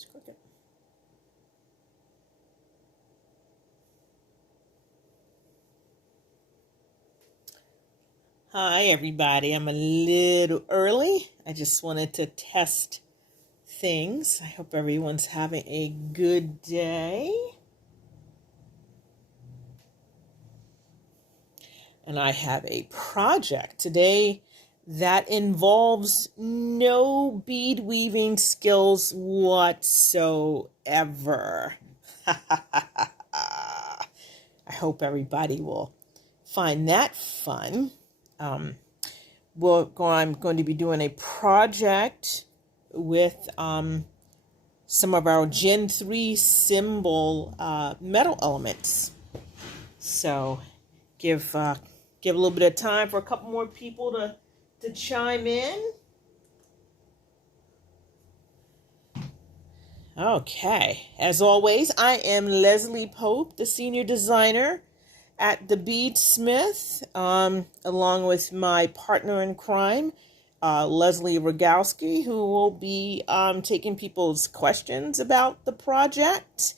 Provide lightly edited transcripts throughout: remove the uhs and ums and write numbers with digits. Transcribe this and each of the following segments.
It's crooked. Hi, everybody. I'm a little early. I just wanted to test things. I hope everyone's having a good day. And I have a project today that involves no bead weaving skills whatsoever. I hope everybody will find that fun. I'm going to be doing a project with some of our Gen 3 Cymbal metal elements. So give a little bit of time for a couple more people to chime in. Okay, as always, I am Leslie Pope, the senior designer at the Beadsmith, along with my partner in crime, Leslie Rogowski, who will be taking people's questions about the project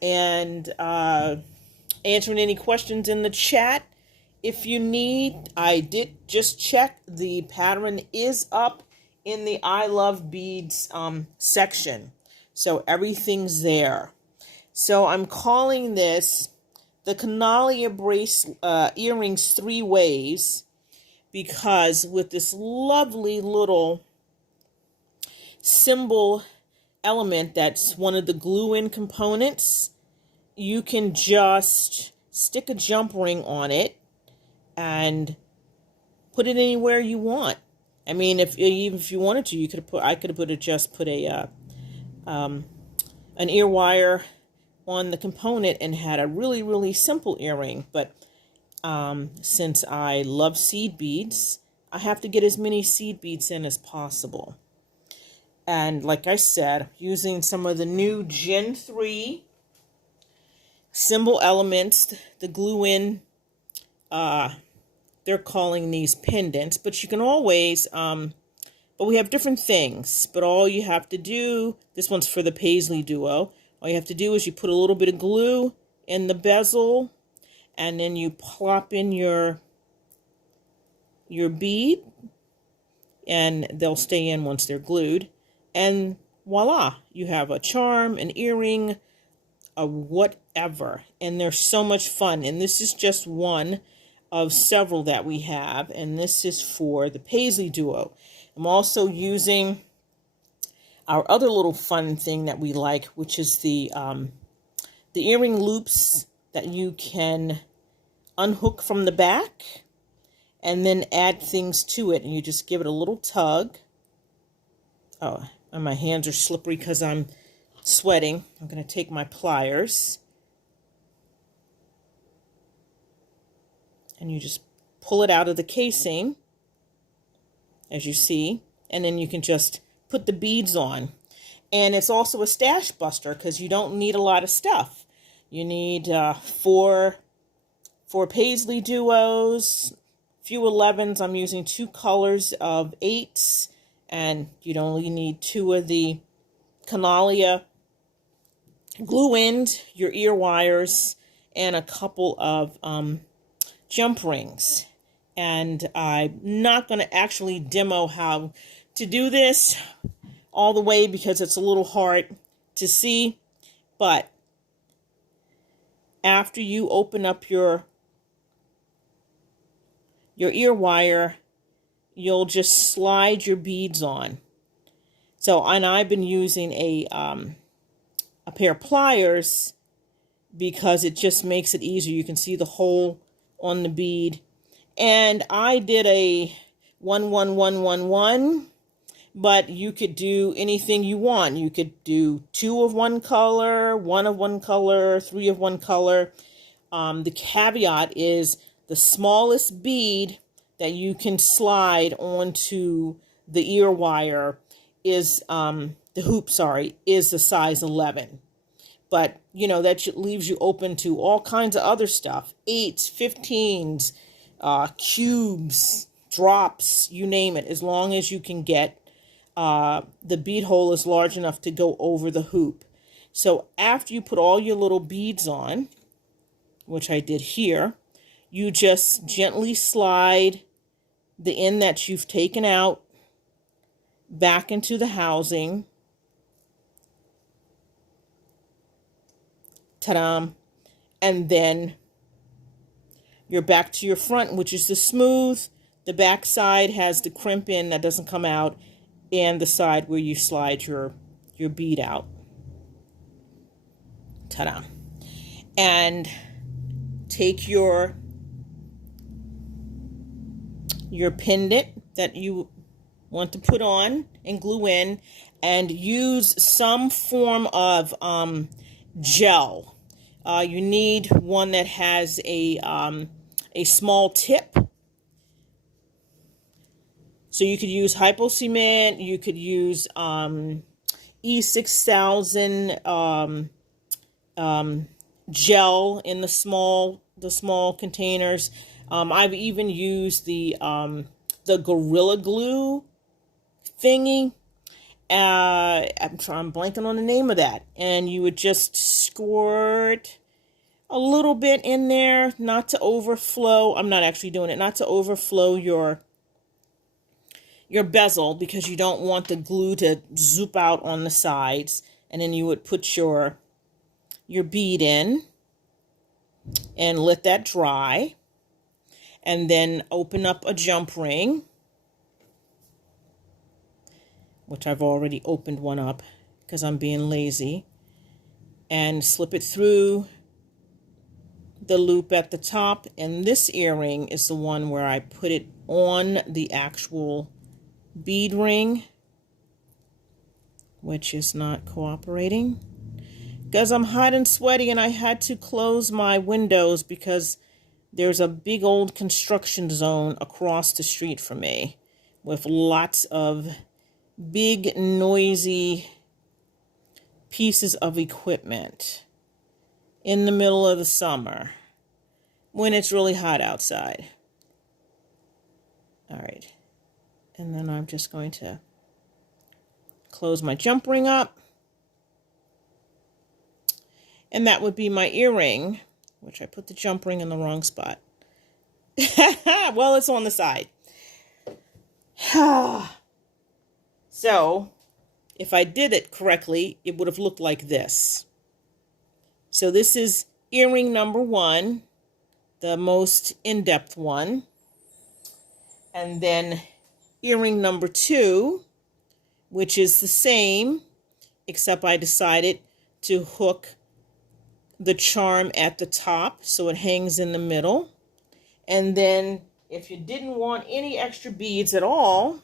and answering any questions in the chat. If you need, I did just check, the pattern is up in the I Love Beads section. So everything's there. So I'm calling this the Kanala earrings 3 ways, because with this lovely little cymbal element that's one of the glue-in components, you can just stick a jump ring on it and put it anywhere you want. I mean, even if you wanted to, I could have put an ear wire on the component and had a really, really simple earring. But since I love seed beads, I have to get as many seed beads in as possible. And like I said, using some of the new Gen 3 cymbal elements, the glue-in, they're calling these pendants, but you can always, but we have different things. But all you have to do, this one's for the Paisley Duo, all you have to do is you put a little bit of glue in the bezel, and then you plop in your bead, and they'll stay in once they're glued. And voila, you have a charm, an earring, a whatever. And they're so much fun. And this is just one of several that we have. And this is for the Paisley Duo. I'm also using our other little fun thing that we like, which is the earring loops that you can unhook from the back and then add things to it. And you just give it a little tug. Oh, and my hands are slippery because I'm sweating. I'm going to take my pliers. And you just pull it out of the casing, as you see. And then you can just put the beads on. And it's also a stash buster because you don't need a lot of stuff. You need four Paisley Duos, few 11s. I'm using 2 colors of 8s. And you'd only need 2 of the Kanala glue-ins, your ear wires, and a couple of jump rings. And I'm not going to actually demo how to do this all the way because it's a little hard to see. But after you open up your ear wire, you'll just slide your beads on. So, and I've been using a pair of pliers because it just makes it easier. You can see the hole on the bead. And I did a 1-1-1-1-1, but you could do anything you want. You could do 2 of one color, 1 of one color, 3 of one color. The caveat is the smallest bead that you can slide onto the ear wire is, the hoop, is the size 11. But, you know, that leaves you open to all kinds of other stuff. 8s, 15s, cubes, drops, you name it. As long as you can get the bead hole is large enough to go over the hoop. So after you put all your little beads on, which I did here, you just gently slide the end that you've taken out back into the housing. Ta-da! And then you're back to your front, which is the smooth. The back side has the crimp in that doesn't come out, and the side where you slide your bead out. Ta-da! And take your pendant that you want to put on and glue in, and use some form of gel. You need one that has a small tip. So you could use hypo cement, you could use E6000 gel in the small containers. I've even used the Gorilla Glue thingy. I'm blanking on the name of that. And you would just squirt a little bit in there, not to overflow. I'm not actually doing it, not to overflow your bezel, because you don't want the glue to zoop out on the sides. And then you would put your bead in and let that dry, and then open up a jump ring, which I've already opened one up because I'm being lazy, and slip it through the loop at the top. And this earring is the one where I put it on the actual bead ring, which is not cooperating because I'm hot and sweaty, and I had to close my windows because there's a big old construction zone across the street from me with lots of big noisy pieces of equipment in the middle of the summer when it's really hot outside. All right. And then I'm just going to close my jump ring up. And that would be my earring, which I put the jump ring in the wrong spot. Well, it's on the side. So, if I did it correctly, it would have looked like this. So this is earring number 1, the most in-depth one. And then earring number 2, which is the same, except I decided to hook the charm at the top so it hangs in the middle. And then if you didn't want any extra beads at all,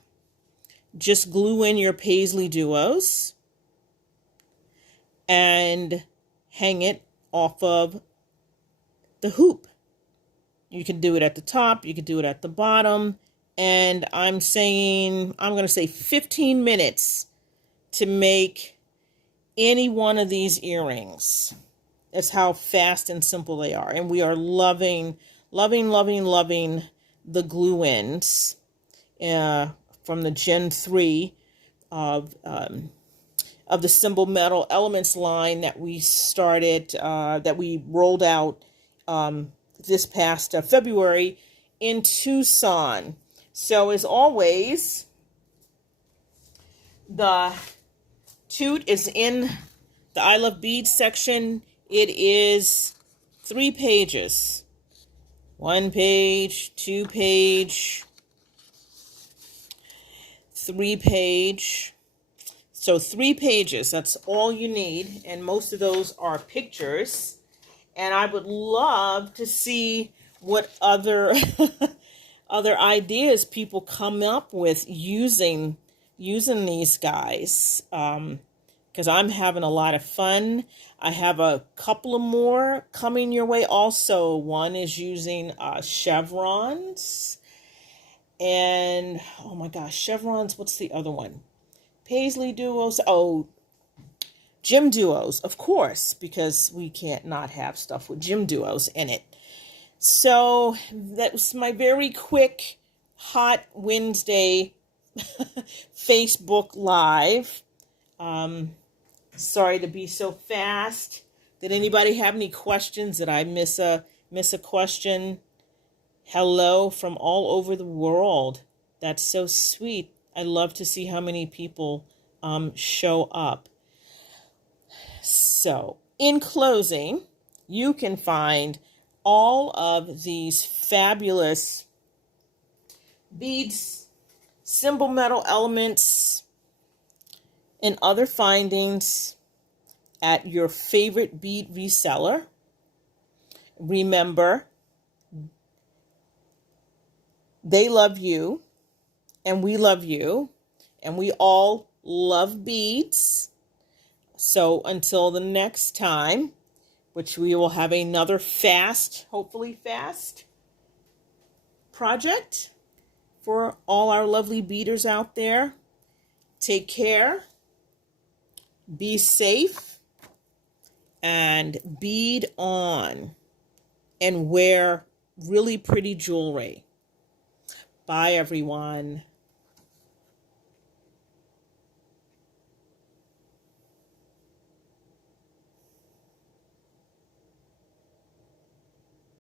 just glue in your paisley duos and hang it off of the hoop. You can do it at the top, you can do it at the bottom, and I'm going to say 15 minutes to make any one of these earrings. That's how fast and simple they are. And we are loving the glue ends from the Gen 3 of the Cymbal Metal Elements line that we started, that we rolled out this past February in Tucson. So as always, the toot is in the I Love Beads section. It is 3 pages. 1 page, 2 page, 3 page. So 3 pages, that's all you need. And most of those are pictures. And I would love to see what other other ideas people come up with using these guys. Because I'm having a lot of fun. I have a couple of more coming your way also. One is using chevrons. And, oh my gosh, chevrons, what's the other one? Paisley duos. Oh, gem duos, of course, because we can't not have stuff with gem duos in it. So that was my very quick, hot Wednesday Facebook Live. Sorry to be so fast. Did anybody have any questions? Did I miss a question? Hello from all over the world. That's so sweet. I love to see how many people show up. So, in closing, you can find all of these fabulous beads, cymbal metal elements, and other findings at your favorite bead reseller. Remember, they love you, and we love you, and we all love beads. So until the next time, which we will have another hopefully fast project for all our lovely beaders out there. Take care, be safe, and bead on, and wear really pretty jewelry. Bye, everyone.